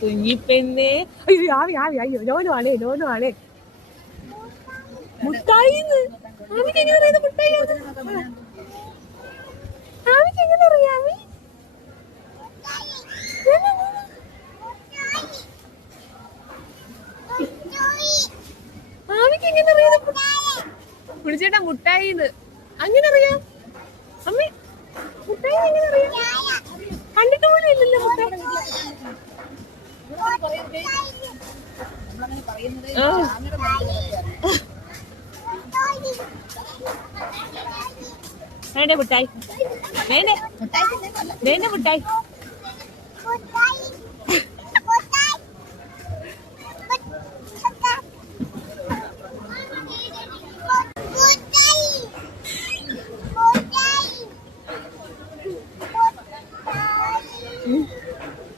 കുഞ്ഞിപ്പെണ്ണേ. അയ്യോ ആവി ആവി. അയ്യോ ലോനു ആണേ. മുട്ടായിന്ന് ആവിക്ക് എങ്ങനെ അറിയാം മുട്ടായി? ആവിക്ക് എങ്ങനെ അറിയാം? ആവിക്ക് എങ്ങനെ അറിയാം കുടിച്ചേട്ടാ മുട്ടായിന്ന്? അങ്ങനെ അറിയാം അമ്മ? മുട്ടായി എങ്ങനെ അറിയാം? കണ്ടിട്ട് പോലും ഇല്ലല്ലോ മുട്ടായി. വേണ്ടേ മുട്ടായി? വേണ്ടേ മുട്ടായി?